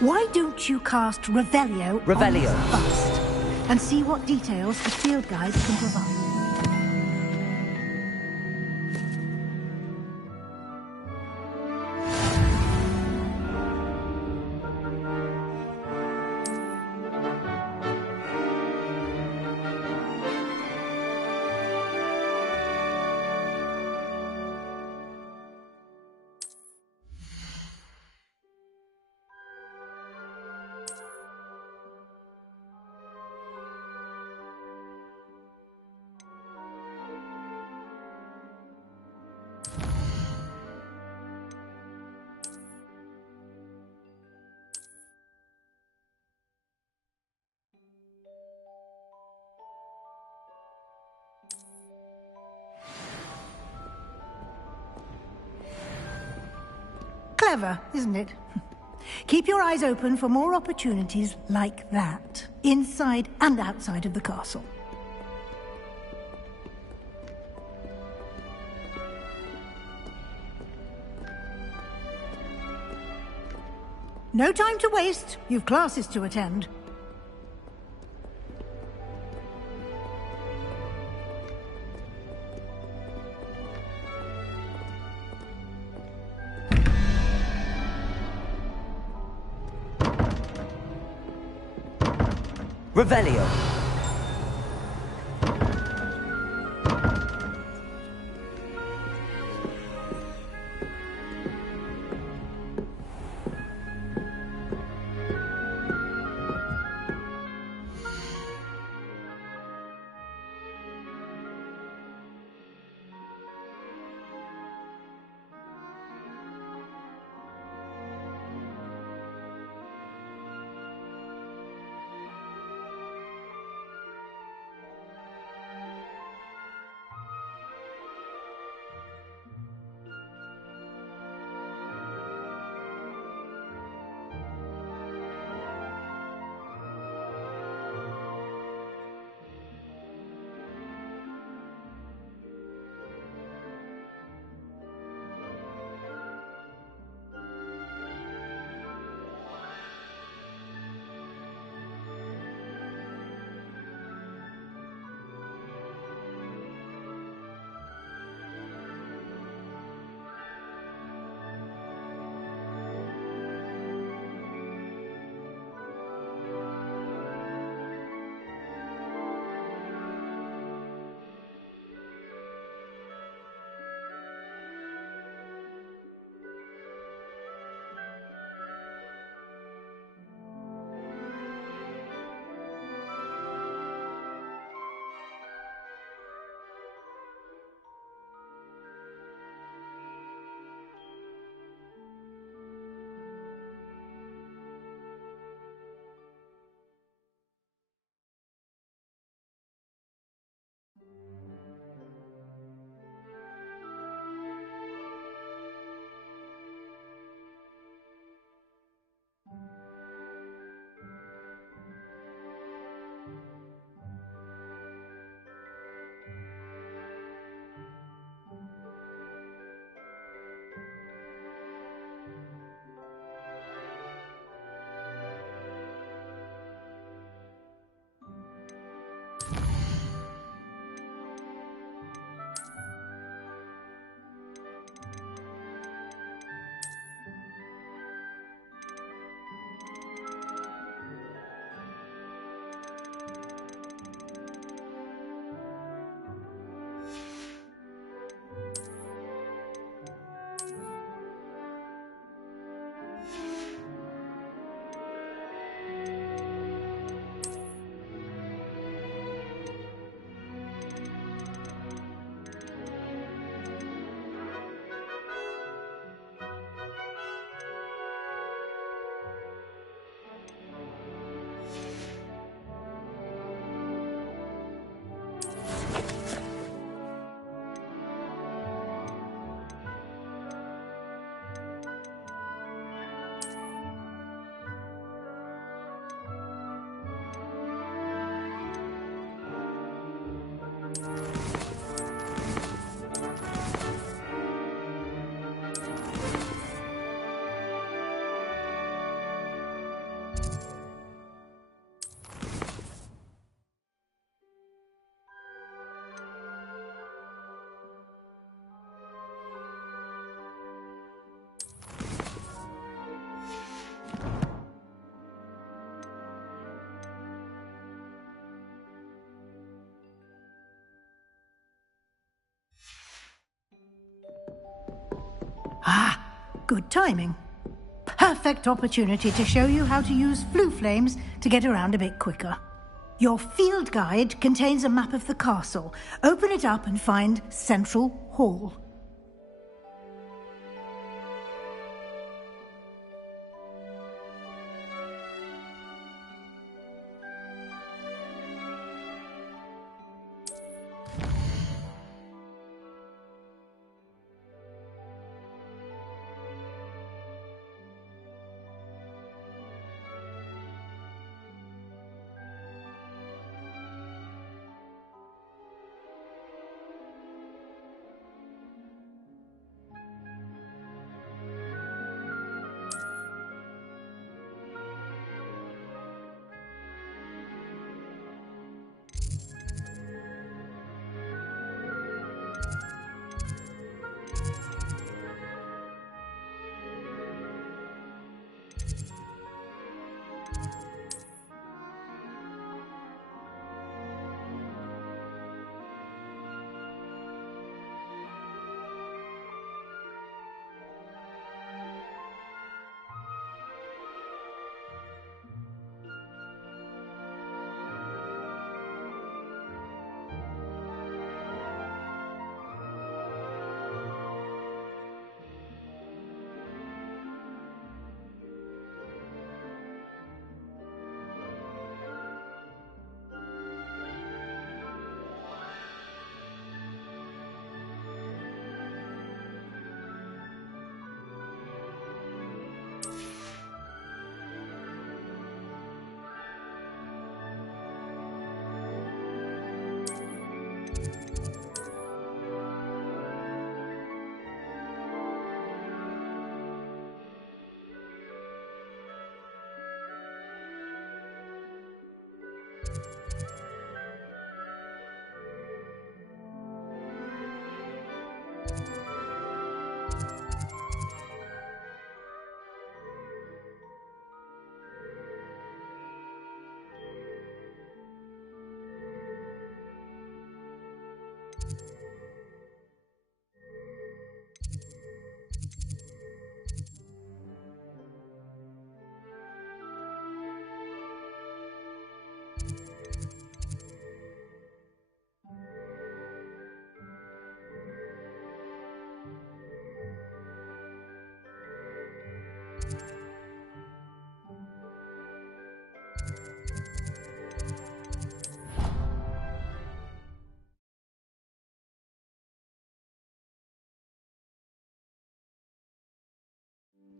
Why don't you cast Revelio on this bust and see what details the field guide can provide? Clever, isn't it? Keep your eyes open for more opportunities like that, inside and outside of the castle. No time to waste. You've classes to attend. Revelio. Ah, good timing. Perfect opportunity to show you how to use flue flames to get around a bit quicker. Your field guide contains a map of the castle. Open it up and find Central Hall.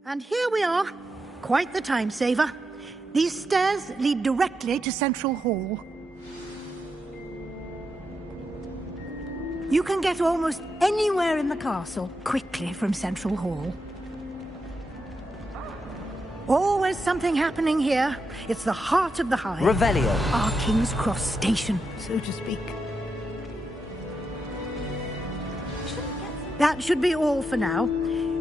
And here we are. Quite the time saver. These stairs lead directly to Central Hall. You can get almost anywhere in the castle quickly from Central Hall. Always something happening here. It's the heart of the Hive. Revelio. Our King's Cross station, so to speak. That should be all for now.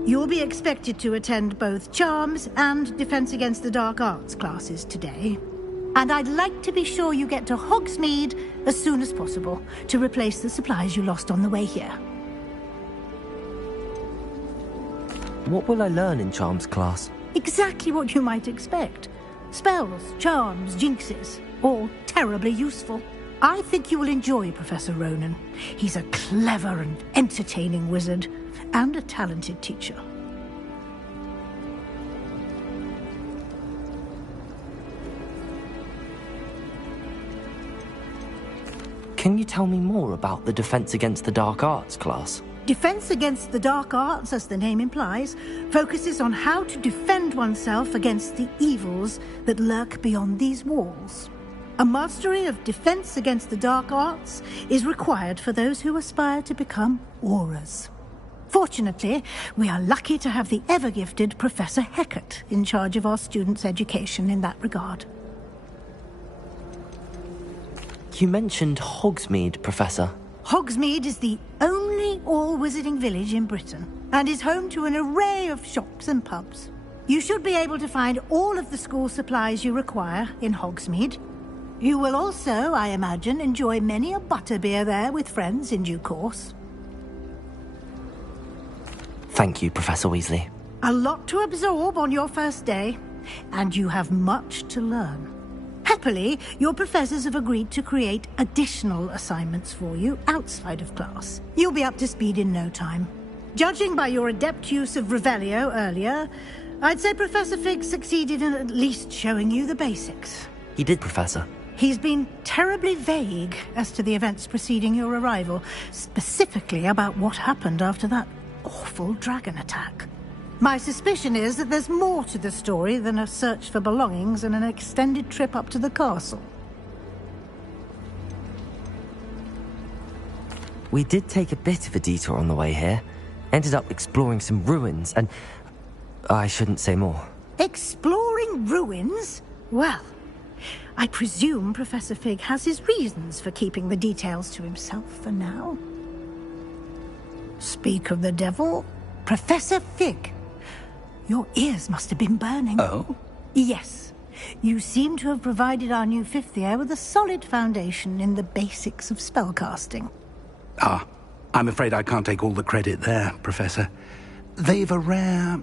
You'll be expected to attend both Charms and Defense Against the Dark Arts classes today. And I'd like to be sure you get to Hogsmeade as soon as possible to replace the supplies you lost on the way here. What will I learn in Charms class? Exactly what you might expect. Spells, charms, jinxes, all terribly useful. I think you will enjoy Professor Ronan. He's a clever and entertaining wizard, and a talented teacher. Can you tell me more about the Defense Against the Dark Arts class? Defense Against the Dark Arts, as the name implies, focuses on how to defend oneself against the evils that lurk beyond these walls. A mastery of Defense Against the Dark Arts is required for those who aspire to become Aurors. Fortunately, we are lucky to have the ever-gifted Professor Hecat in charge of our students' education in that regard. You mentioned Hogsmeade, Professor. Hogsmeade is the only all-wizarding village in Britain, and is home to an array of shops and pubs. You should be able to find all of the school supplies you require in Hogsmeade. You will also, I imagine, enjoy many a butterbeer there with friends in due course. Thank you, Professor Weasley. A lot to absorb on your first day, and you have much to learn. Happily, your professors have agreed to create additional assignments for you outside of class. You'll be up to speed in no time. Judging by your adept use of Revelio earlier, I'd say Professor Fig succeeded in at least showing you the basics. He did, Professor. He's been terribly vague as to the events preceding your arrival, specifically about what happened after that awful dragon attack. My suspicion is that there's more to the story than a search for belongings and an extended trip up to the castle. We did take a bit of a detour on the way here. Ended up exploring some ruins and... I shouldn't say more. Exploring ruins? Well, I presume Professor Fig has his reasons for keeping the details to himself for now. Speak of the devil, Professor Fig. Your ears must have been burning. Oh? Yes. You seem to have provided our new fifth year with a solid foundation in the basics of spellcasting. Ah, I'm afraid I can't take all the credit there, Professor. They've a rare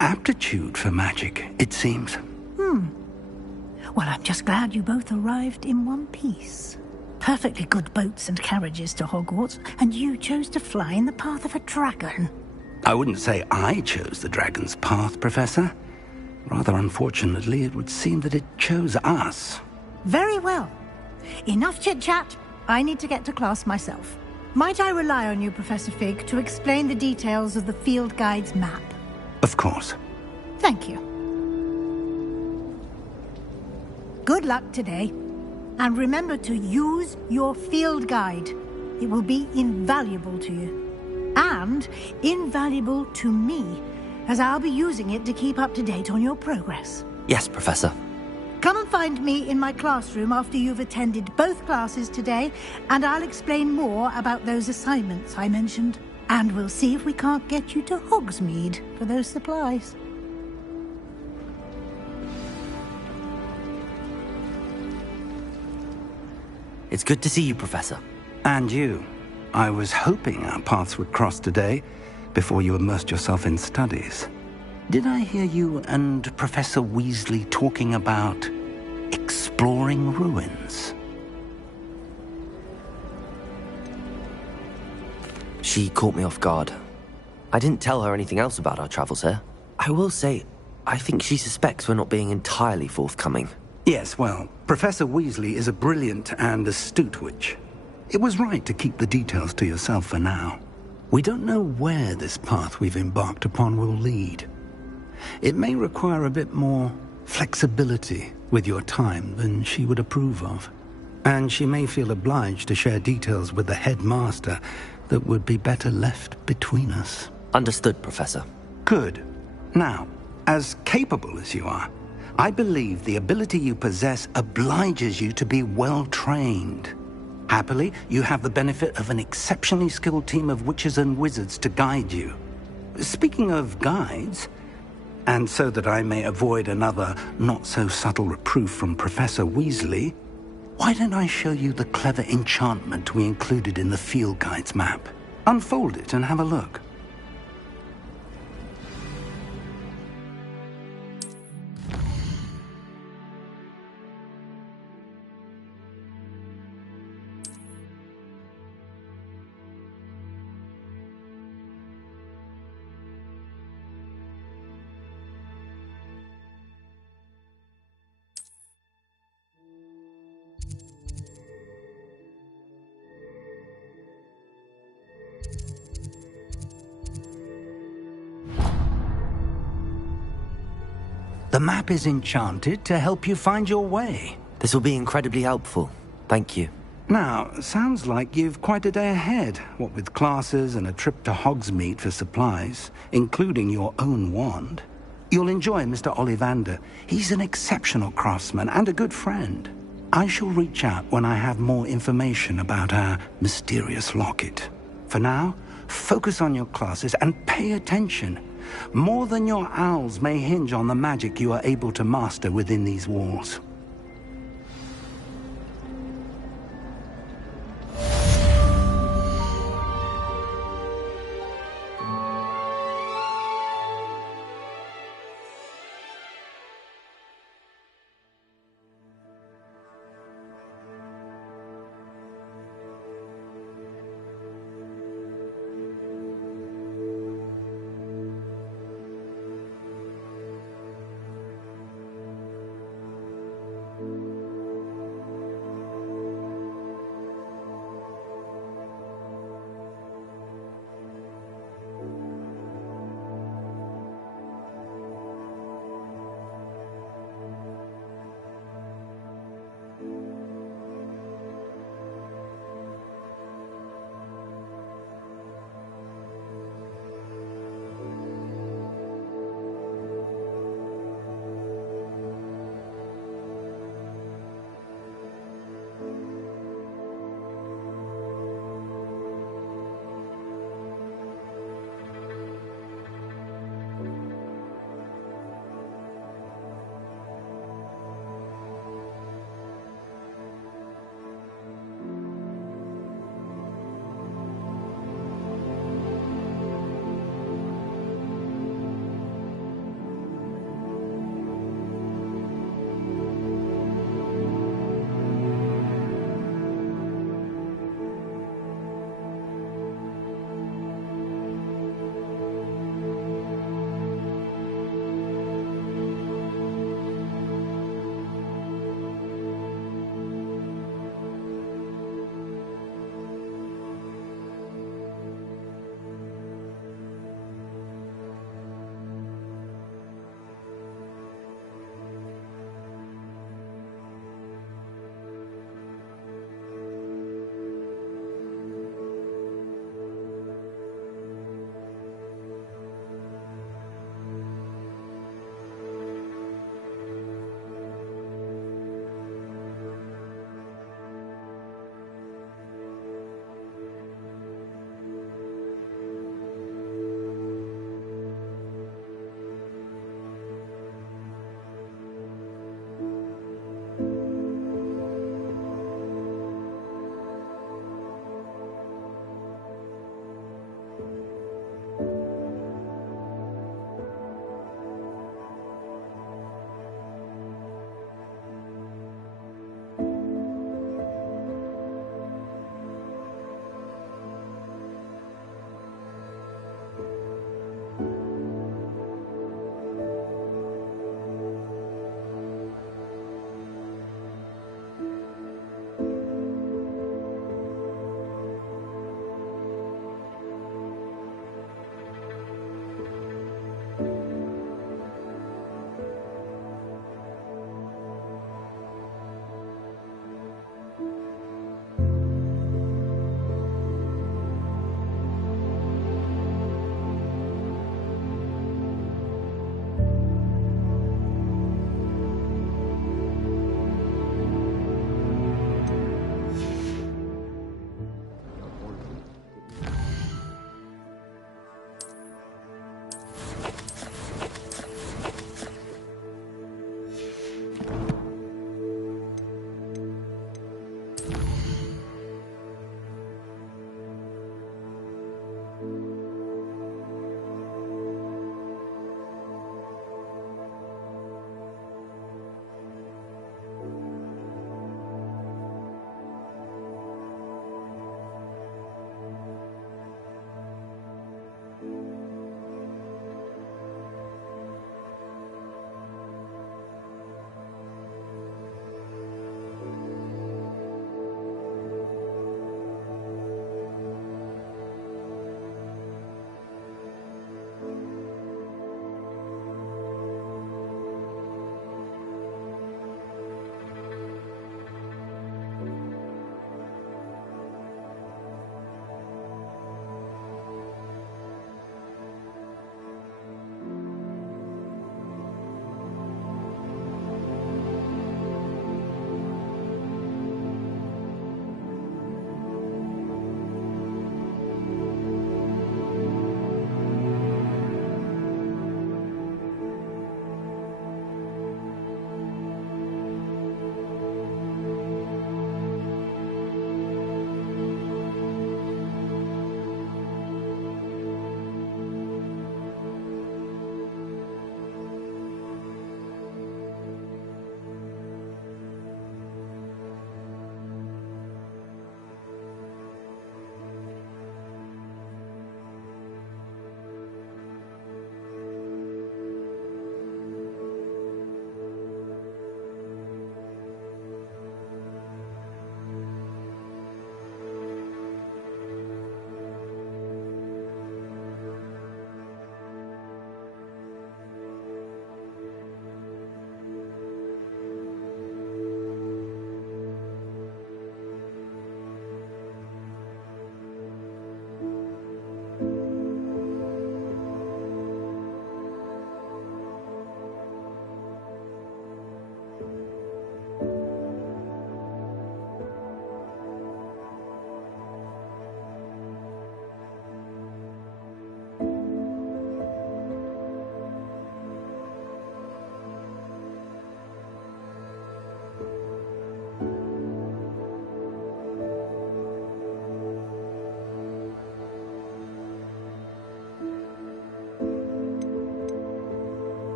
aptitude for magic, it seems. Well, I'm just glad you both arrived in one piece. Perfectly good boats and carriages to Hogwarts, and you chose to fly in the path of a dragon. I wouldn't say I chose the dragon's path, Professor. Rather unfortunately, it would seem that it chose us. Very well. Enough chit-chat. I need to get to class myself. Might I rely on you, Professor Fig, to explain the details of the field guide's map? Of course. Thank you. Good luck today. And remember to use your field guide. It will be invaluable to you. And invaluable to me, as I'll be using it to keep up to date on your progress. Yes, Professor. Come and find me in my classroom after you've attended both classes today, and I'll explain more about those assignments I mentioned. And we'll see if we can't get you to Hogsmeade for those supplies. It's good to see you, Professor. And you. I was hoping our paths would cross today, before you immersed yourself in studies. Did I hear you and Professor Weasley talking about exploring ruins? She caught me off guard. I didn't tell her anything else about our travels here. I will say, I think she suspects we're not being entirely forthcoming. Yes, well, Professor Weasley is a brilliant and astute witch. It was right to keep the details to yourself for now. We don't know where this path we've embarked upon will lead. It may require a bit more flexibility with your time than she would approve of. And she may feel obliged to share details with the headmaster that would be better left between us. Understood, Professor. Good. Now, as capable as you are, I believe the ability you possess obliges you to be well-trained. Happily, you have the benefit of an exceptionally skilled team of witches and wizards to guide you. Speaking of guides, and so that I may avoid another not-so-subtle reproof from Professor Weasley, why don't I show you the clever enchantment we included in the field guide's map? Unfold it and have a look. The map is enchanted to help you find your way. This will be incredibly helpful. Thank you. Now, sounds like you've quite a day ahead, what with classes and a trip to Hogsmeade for supplies, including your own wand. You'll enjoy Mr. Ollivander. He's an exceptional craftsman and a good friend. I shall reach out when I have more information about our mysterious locket. For now, focus on your classes and pay attention. More than your owls may hinge on the magic you are able to master within these walls.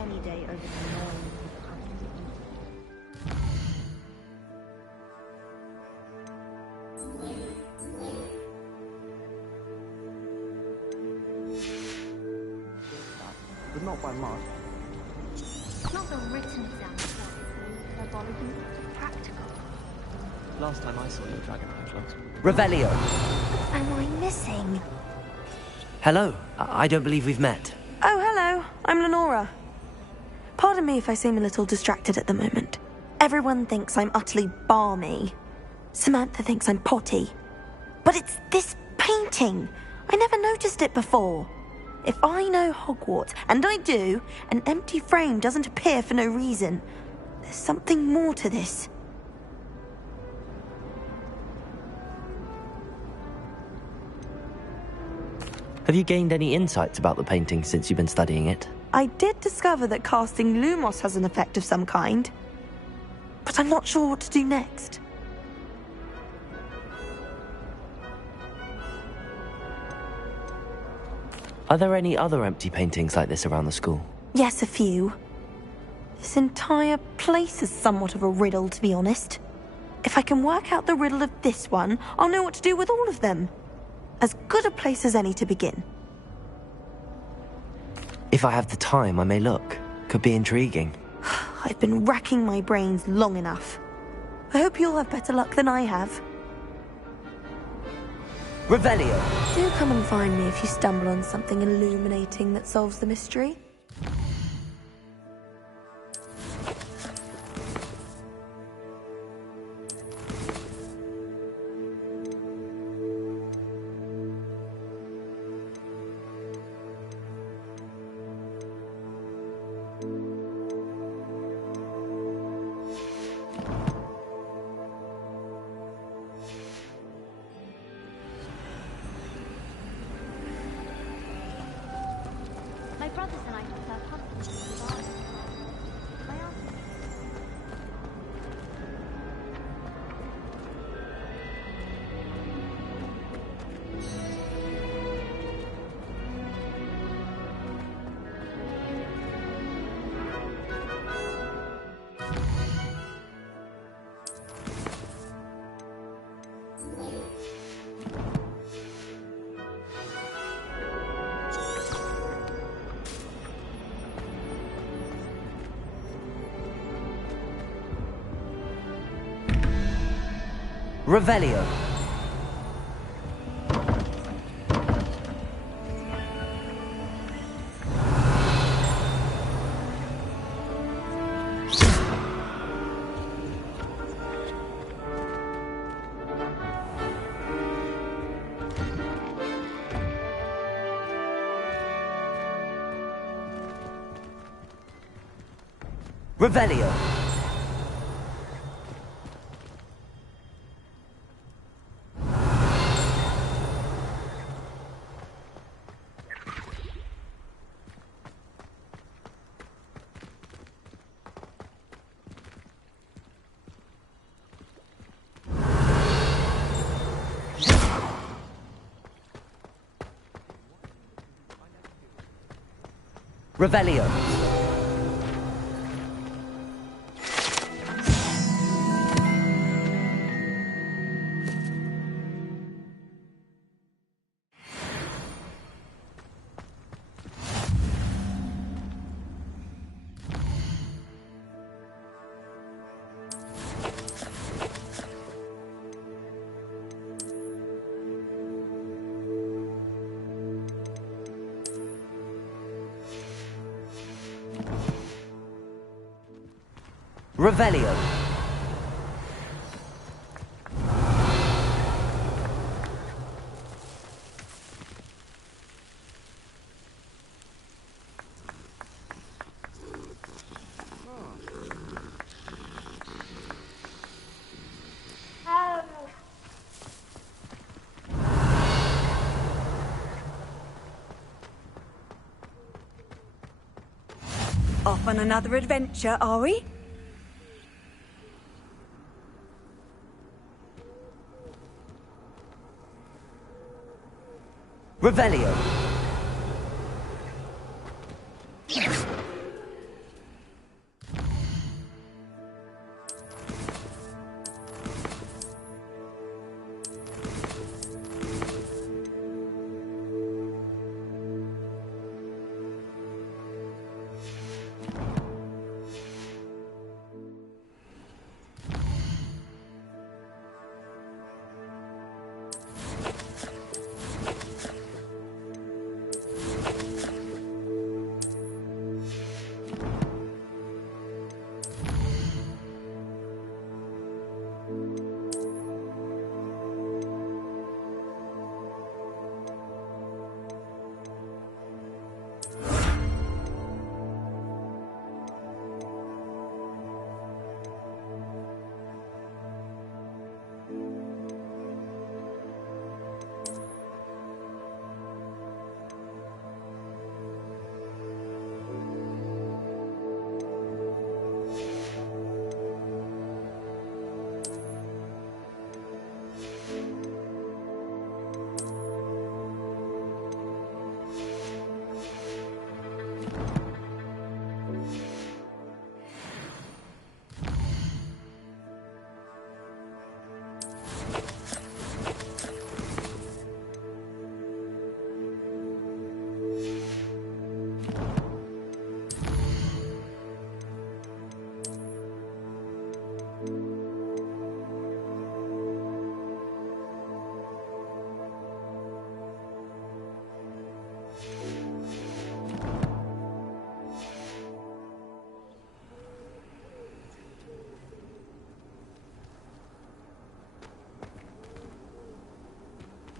any day over the annoying but not by much. It's not the written exam that is herbology, it's practical. Last time I saw your dragonite float. Revelio! What am I missing? Hello. I don't believe we've met. Oh, hello. I'm Lenora. Pardon me if I seem a little distracted at the moment. Everyone thinks I'm utterly balmy. Samantha thinks I'm potty. But it's this painting. I never noticed it before. If I know Hogwarts, and I do, an empty frame doesn't appear for no reason. There's something more to this. Have you gained any insights about the painting since you've been studying it? I did discover that casting Lumos has an effect of some kind. But I'm not sure what to do next. Are there any other empty paintings like this around the school? Yes, a few. This entire place is somewhat of a riddle, to be honest. If I can work out the riddle of this one, I'll know what to do with all of them. As good a place as any to begin. If I have the time, I may look. Could be intriguing. I've been racking my brains long enough. I hope you'll have better luck than I have. Revelio! Do come and find me if you stumble on something illuminating that solves the mystery. My brothers and I have served hospitals in the garden. I asked them. Revelio! Revelio! Revelio! Revelio! Off on another adventure, are we? Revelio!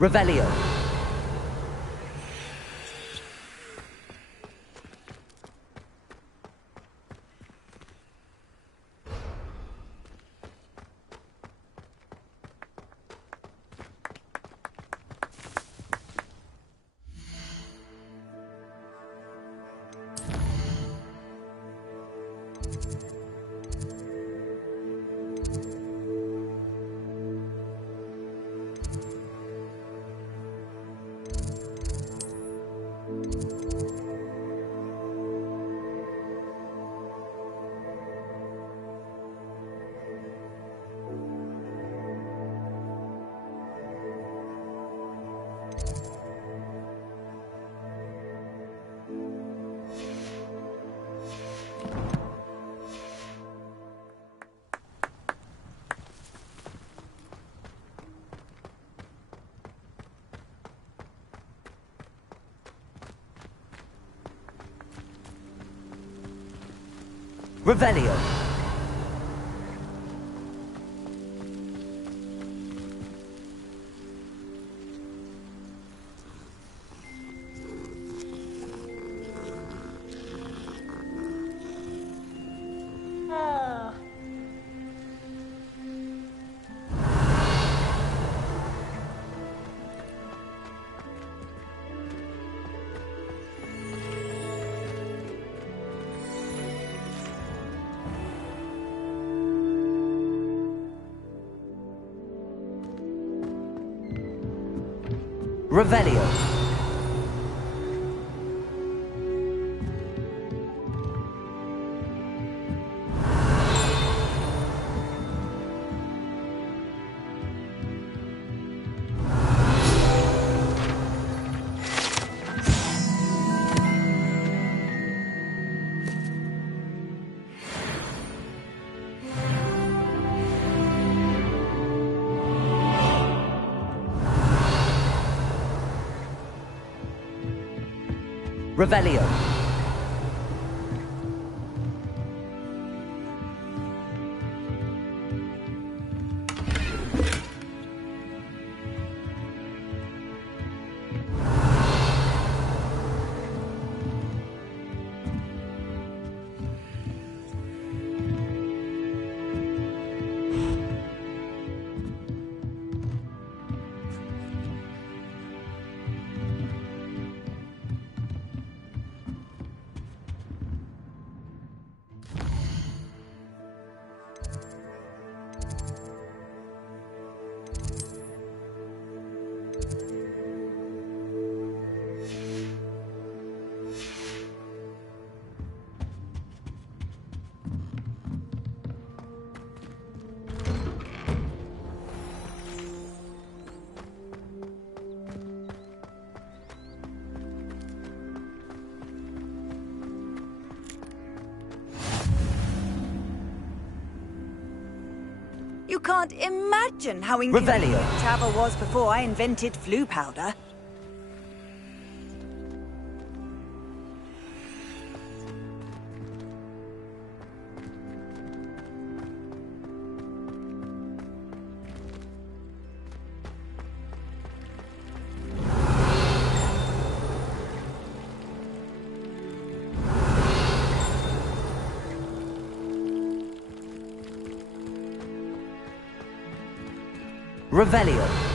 Revelio. Revelio. Revelio. Revelio. You can't imagine how inconvenient Revelio. travel was before I invented flu powder. Revelio.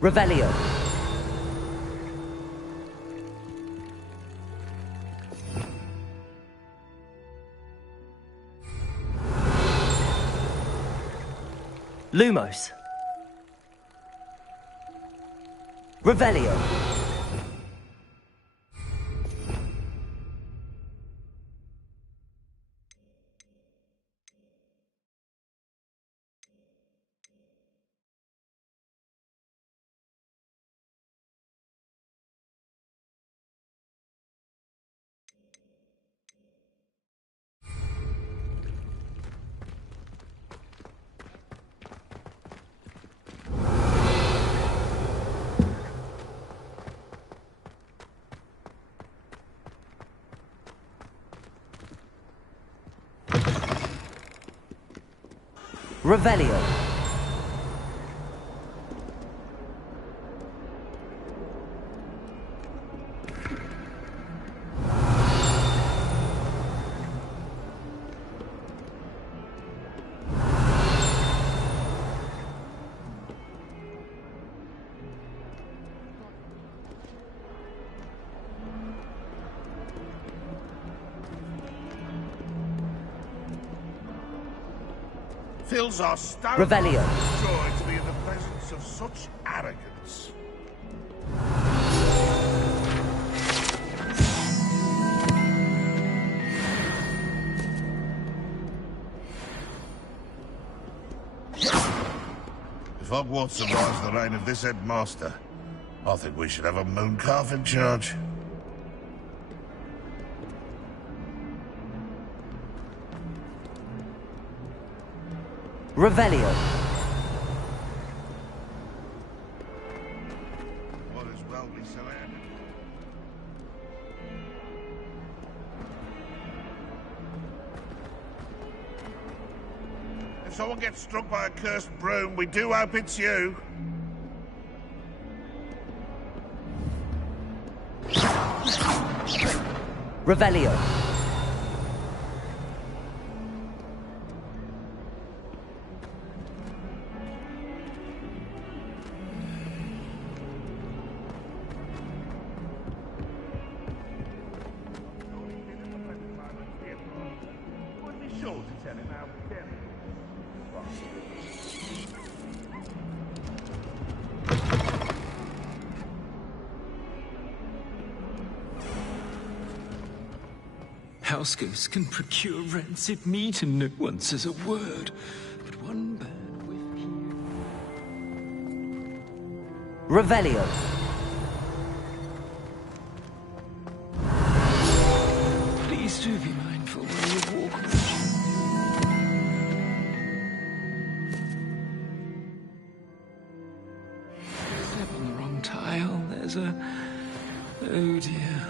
Revelio. Lumos. Revelio. Revelio. Fills our stone Revelio. joy to be in the presence of such arrogance. If Hogwarts survives the reign of this headmaster, I think we should have a mooncalf in charge. Revelio. What as well be surrounded. If someone gets struck by a cursed broom, we do hope it's you. Revelio. Would be sure to tell him how very House can procure rancid meat and no one says a word. But one bad whiff here. Revelio. Please do be mindful when you walk with you. Step on the wrong tile, there's a... Oh dear.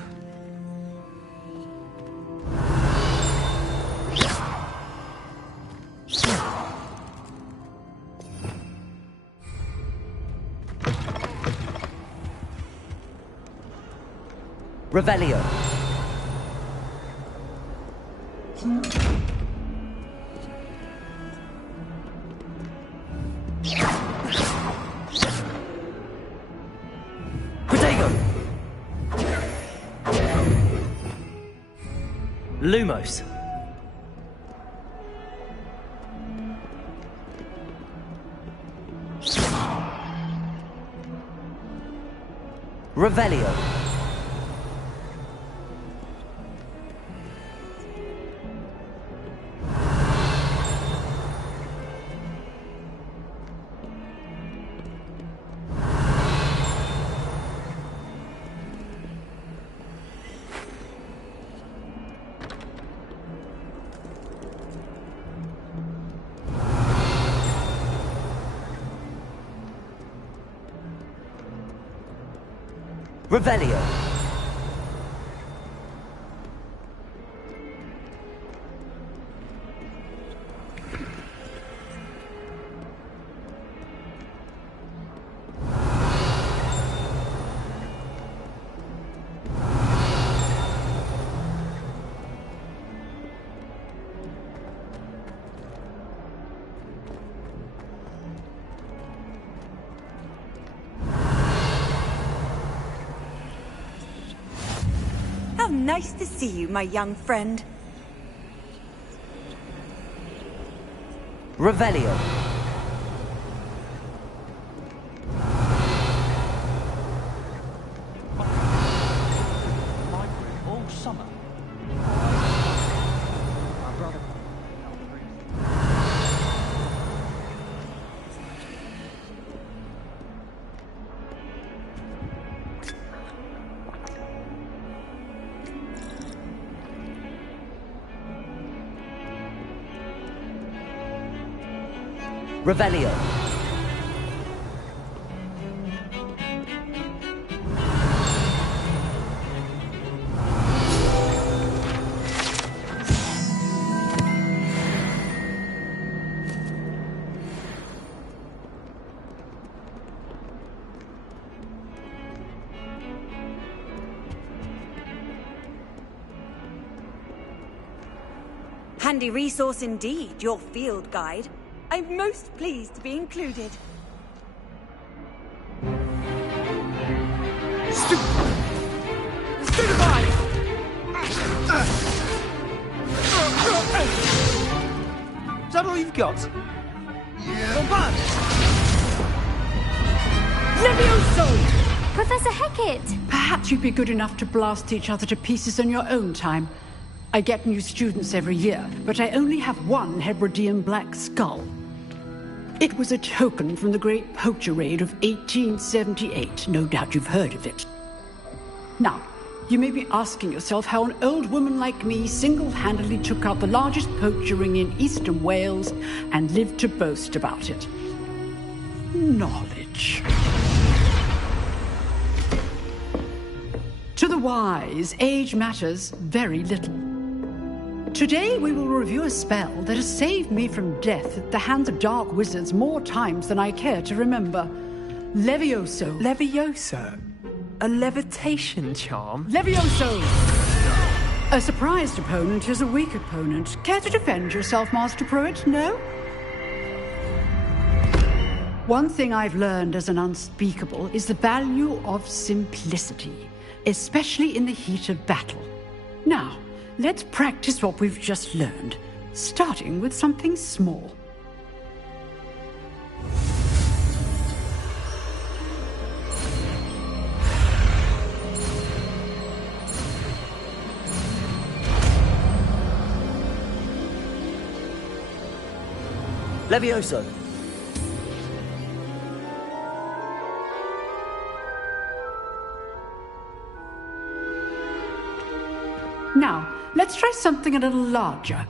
Revelio. Protego. Lumos. Revelio. Revelio. How nice to see you, my young friend. Revelio. All summer. My brother. Revelio. handy resource indeed, your field guide. I'm most pleased to be included. Stupefy! Is that all you've got? Bombard! Levioso! Professor Hecat! Perhaps you'd be good enough to blast each other to pieces in your own time. I get new students every year, but I only have one Hebridean black skull. It was a token from the Great Poacher Raid of 1878. No doubt you've heard of it. Now, you may be asking yourself how an old woman like me single-handedly took out the largest poacher ring in eastern Wales and lived to boast about it. Knowledge. To the wise, age matters very little. Today we will review a spell that has saved me from death at the hands of dark wizards more times than I care to remember. Levioso. Levioso? A levitation charm? Levioso! A surprised opponent is a weak opponent. Care to defend yourself, Master Pruitt? No? One thing I've learned as an unspeakable is the value of simplicity, especially in the heat of battle. Now, let's practice what we've just learned, starting with something small. Levioso! Now, let's try something a little larger.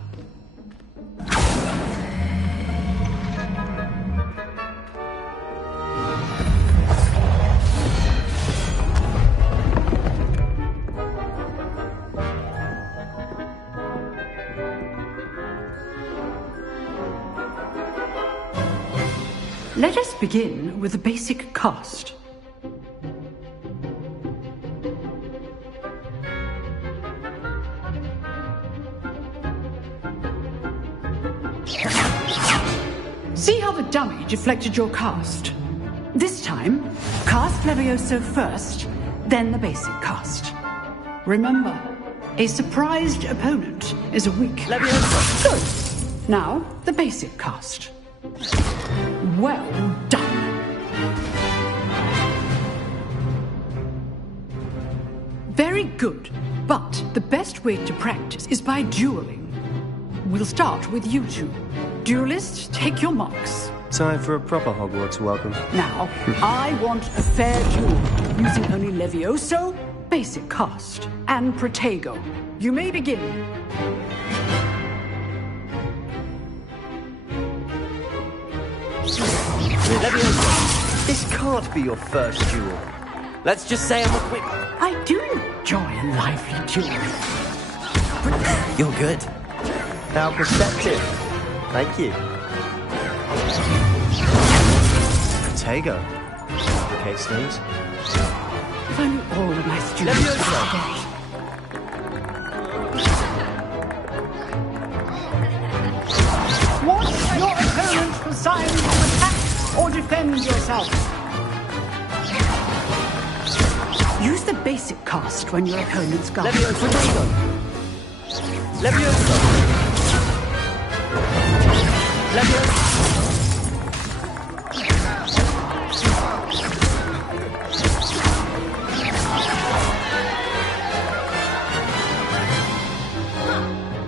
Let us begin with the basic cast. See how the dummy deflected your cast? This time, cast Levioso first, then the basic cast. Remember, a surprised opponent is a weak Levioso. Good. Now, the basic cast. Well done. Very good, but the best way to practice is by dueling. We'll start with you two. Duelists, take your marks. Time for a proper Hogwarts welcome. Now, I want a fair duel, using only Levioso, basic cast, and Protego. You may begin. Levioso, this can't be your first duel. Let's just say I'm a quick... I do enjoy a lively duel. You're good. How perceptive. Thank you. Protego. Complicates things. If only all of my students were dead. Want your opponent for signs of attack or defend yourself? Use the basic cast when your opponent's guard. Levioso. Levioso.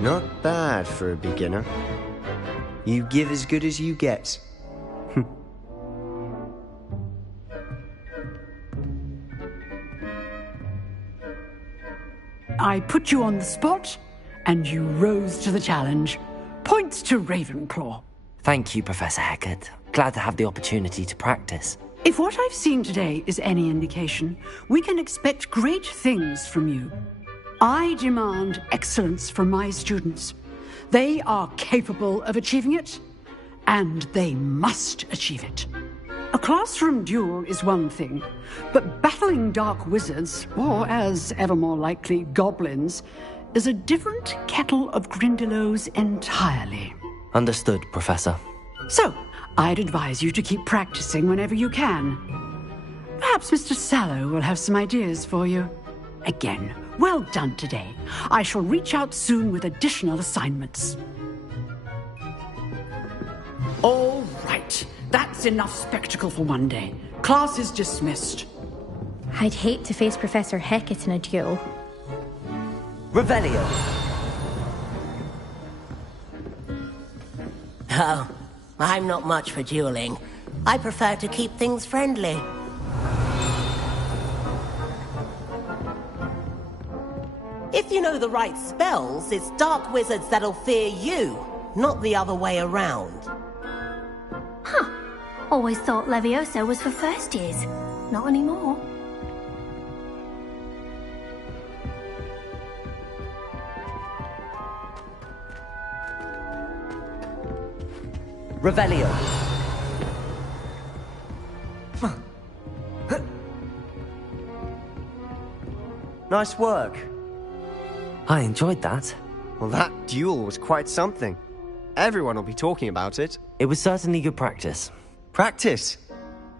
Not bad for a beginner. You give as good as you get. I put you on the spot, and you rose to the challenge. Points to Ravenclaw. Thank you, Professor Hecat. Glad to have the opportunity to practice. If what I've seen today is any indication, we can expect great things from you. I demand excellence from my students. They are capable of achieving it, and they must achieve it. A classroom duel is one thing, but battling dark wizards, or as ever more likely, goblins, is a different kettle of Grindylows entirely. Understood, Professor. So, I'd advise you to keep practicing whenever you can. Perhaps Mr. Sallow will have some ideas for you. Again, well done today. I shall reach out soon with additional assignments. All right. That's enough spectacle for one day. Class is dismissed. I'd hate to face Professor Hecat in a duel. Revelio! Oh, I'm not much for dueling. I prefer to keep things friendly. If you know the right spells, it's dark wizards that'll fear you, not the other way around. Huh. Always thought Leviosa was for first years. Not anymore. Revelio! Nice work. I enjoyed that. Well, that duel was quite something. Everyone will be talking about it. It was certainly good practice. Practice?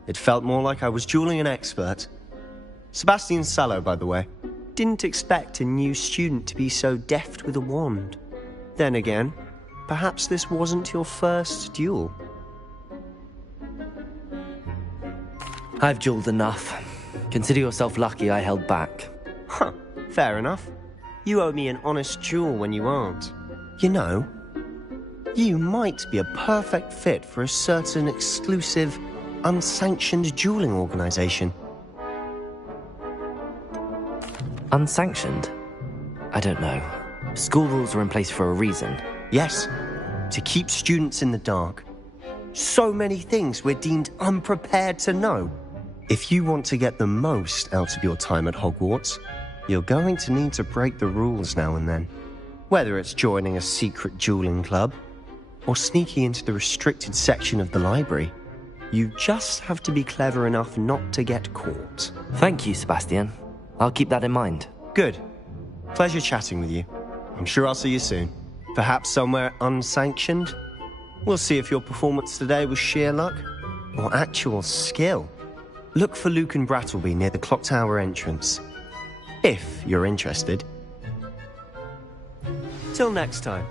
It felt more like I was dueling an expert. Sebastian Sallow, by the way. Didn't expect a new student to be so deft with a wand. Then again, perhaps this wasn't your first duel. I've dueled enough. Consider yourself lucky I held back. Huh, fair enough. You owe me an honest duel when you aren't. You know, you might be a perfect fit for a certain exclusive, unsanctioned dueling organization. Unsanctioned? I don't know. School rules are in place for a reason. Yes, to keep students in the dark. So many things we're deemed unprepared to know. If you want to get the most out of your time at Hogwarts, you're going to need to break the rules now and then. Whether it's joining a secret dueling club, or sneaking into the restricted section of the library, you just have to be clever enough not to get caught. Thank you, Sebastian. I'll keep that in mind. Good. Pleasure chatting with you. I'm sure I'll see you soon. Perhaps somewhere unsanctioned? We'll see if your performance today was sheer luck, or actual skill. Look for Luke and Brattleby near the clock tower entrance. If you're interested. Till next time.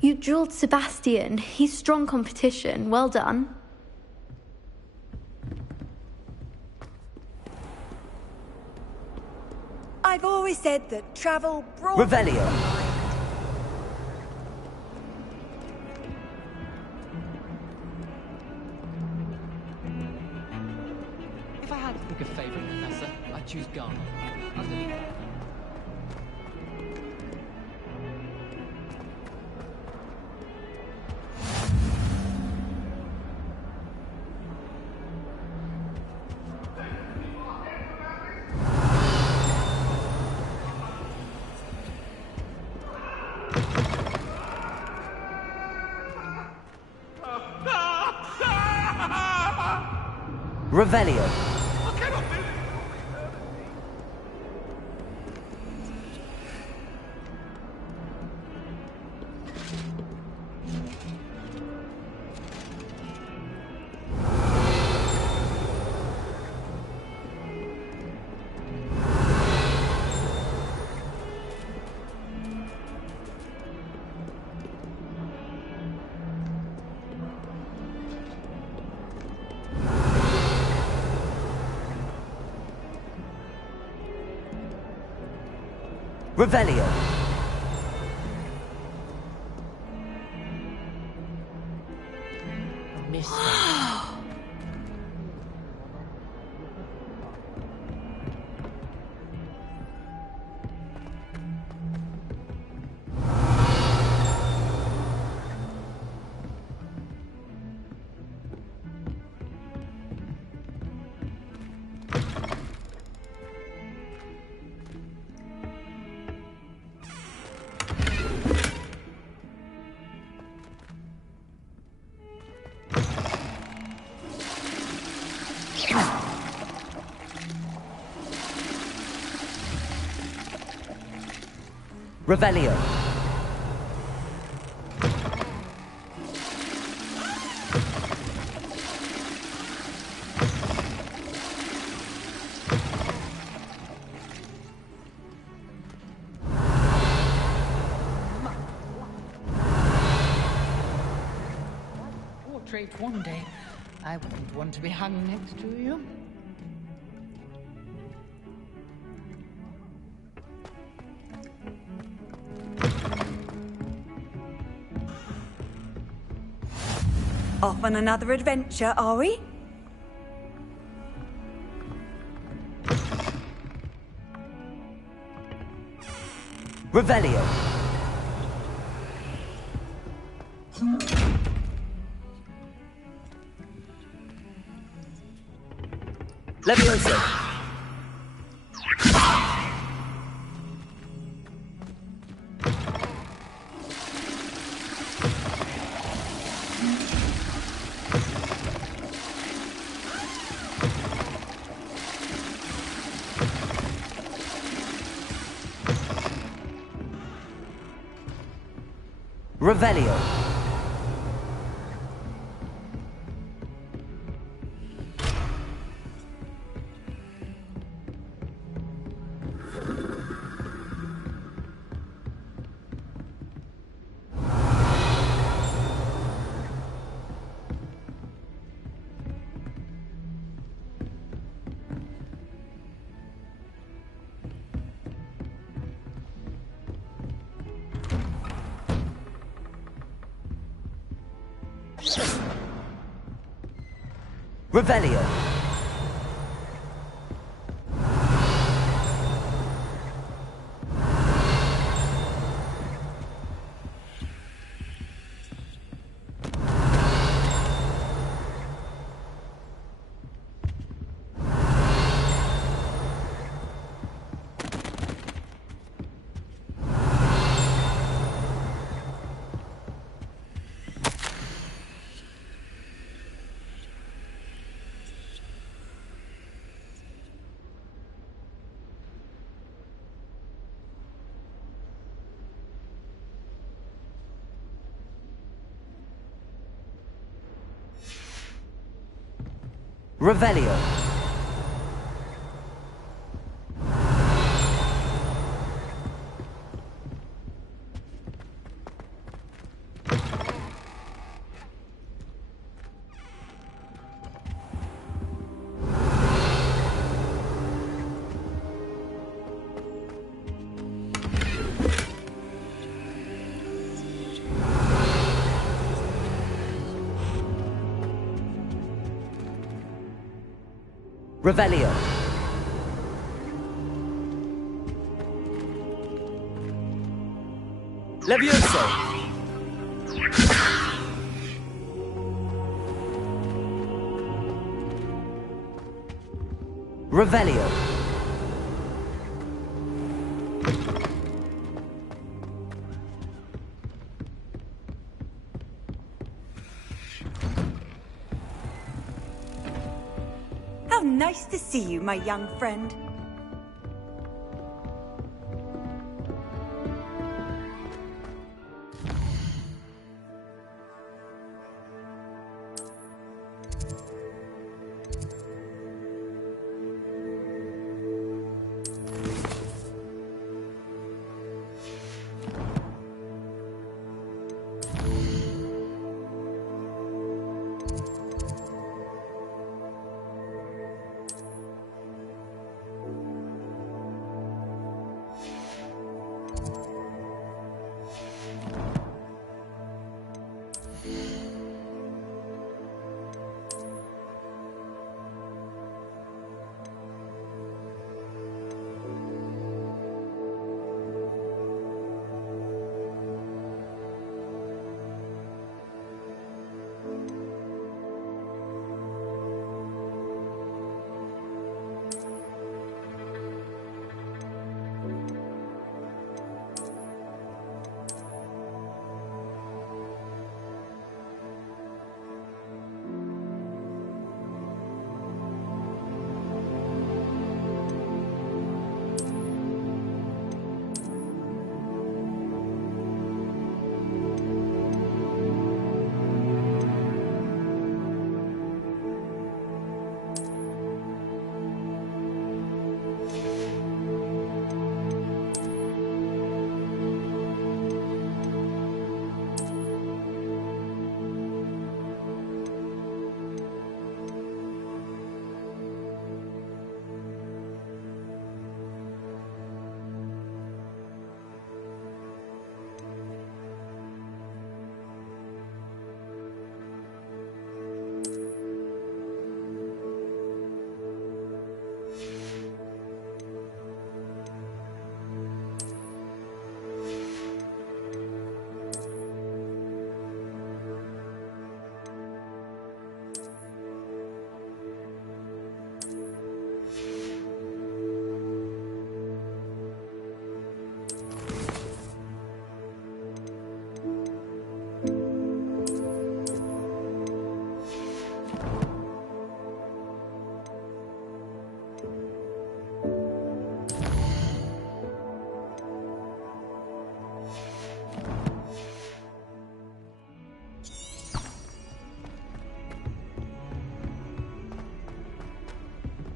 You dueled Sebastian. He's strong competition. Well done. I've always said that travel brought... Revelio! If I had to pick a favorite professor, I'd choose Garner. I'll delete that. Revelio. Revelio. Revelio. Portrait one day. I wouldn't want to be hung next to you. Off on another adventure, are we? Revelio. Levioso. Revelio. Revelio. Revelio. Revelio. Levioso. Revelio. Nice to see you, my young friend.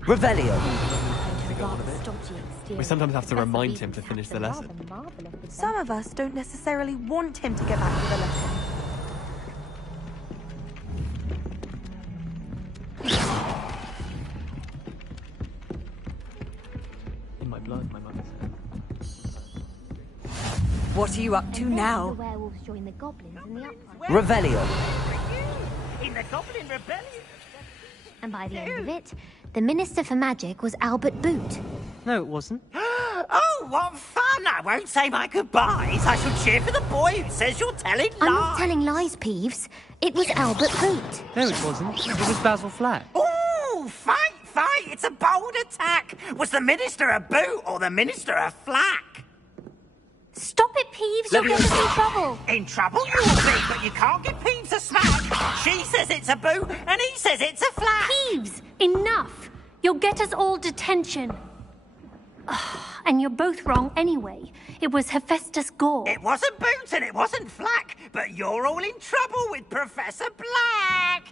Revelio! We sometimes have to remind him to finish the lesson. Some of us don't necessarily want him to get back to the lesson. In my blood, my mother said. What are you up to now? The werewolves join the goblins in the uprising. Revelio! In the Goblin Rebellion? And by the end of it, the Minister for Magic was Albert Boot. No, it wasn't. Oh, what fun! I won't say my goodbyes. I shall cheer for the boy who says you're telling lies. I'm not telling lies, Peeves. It was Albert Boot. No, it wasn't. It was Basil Flack. Oh, fight! It's a bold attack. Was the Minister a boot or the Minister a flack? Stop it, Peeves. You'll get us in trouble. In trouble you will be, but you can't give Peeves a smack. She says it's a boot, and he says it's a flack. Peeves, enough. You'll get us all detention. And you're both wrong anyway. It was Hephaestus Gore. It wasn't boot and it wasn't flack, but you're all in trouble with Professor Black.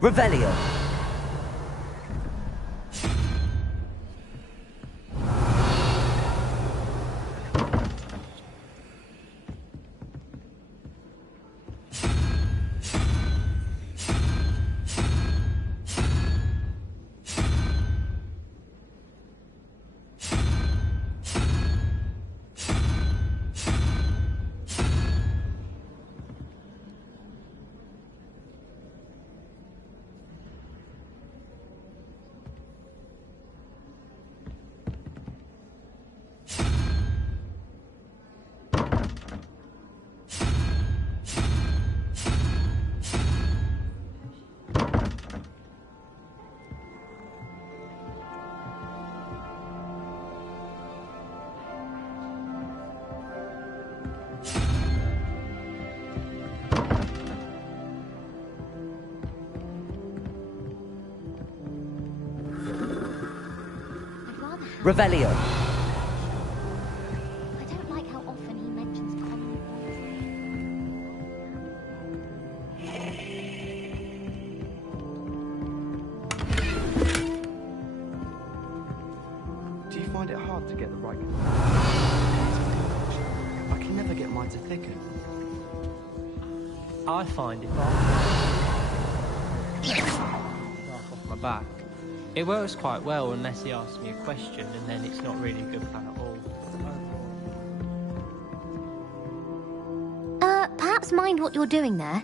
Revelio! Revelio. I don't like how often he mentions common Do you find it hard to get the right... I can never get mine to thicken. I find if I off my back, it works quite well unless he asks me a question, and then it's not really a good plan at all. Perhaps mind what you're doing there.